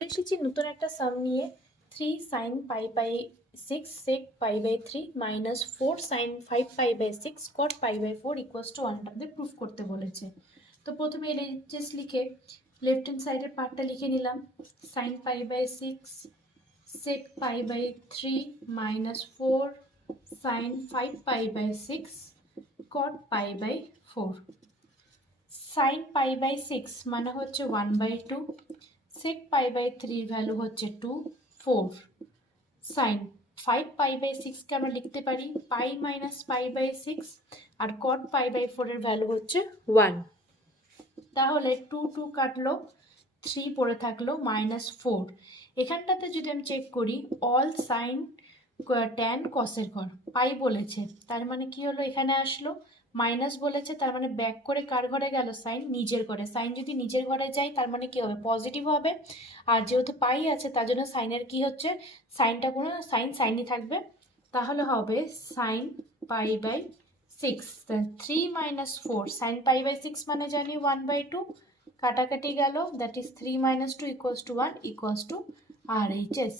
এসেছি নতুন একটা সাম নিয়ে। 3 sin pi by 6 sec pi by 3 minus 4 sin 5 pi by 6 cot pi by 4 equals to 1 টাকে প্রুফ করতে বলেছে। তো প্রথমে এলএইচএস লিখে লেফট হ্যান্ড সাইডের পার্টটা লিখে নিলাম। sin pi by 6 sec pi by 3 minus 4 sin 5 pi by 6 cot pi by 4। sin pi by 6 মানে হচ্ছে 1/2, sec pi by 3 ভ্যালু হচ্ছে 2 4, sin 5 pi by 6 কে আমরা লিখতে পারি pi minus pi by 6 R cot pi by 4 এর value হচ্ছে 1। তাহলে 2 2 কাটলো, 3 পড়ে থাকলো -4। এখানটাতে যদি আমি চেক করি অল সাইন ট্যান কসের ঘর পাই বলেছে, তার মানে কি হলো এখানে আসলো মাইনাস বলেছে, তার মানে ব্যাক করে কার ঘরে গেল সাইন নিজের ঘরে। সাইন যদি নিজের ঘরে যায় তার মানে কি হবে পজিটিভ হবে, আর যেহেতু পাই আছে তার জন্য সাইনের কি হচ্ছে সাইনটা কোনো সাইনই থাকবে। তাহলে হবে sine pi by 6, 3 - 4 sine pi by 6 মানে জানি 1/2, কাটাকাটি গেল, দ্যাট ইজ 3 - 2 = 1 = RHS।